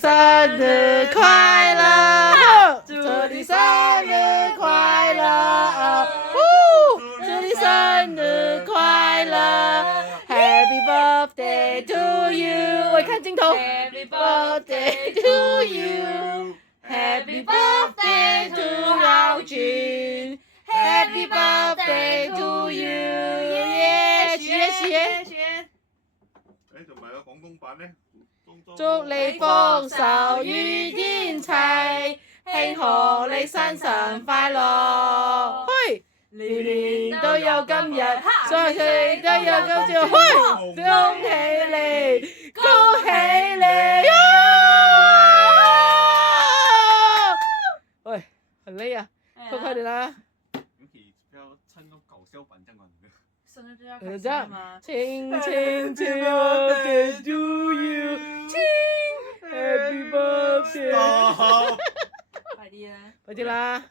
生日快樂，祝你生日快樂，祝你生日快樂 ，Happy birthday to you， 喂，看鏡頭 ，Happy birthday to you，Happy birthday to 耀俊 ，Happy birthday to you， 耶，許願。誒，同埋個廣東版咧。祝你福壽與天齊，慶賀你生辰快樂。嘿，年年都有今日，歲歲都有今朝。嘿，恭喜你，恭喜你！喂，很累啊，快點啦！尤其不要唱那種搞笑版這樣的。生日就要開心嗎？輕輕輕 birthday to you， Happy birthday！ 快啲啦！快啲啦！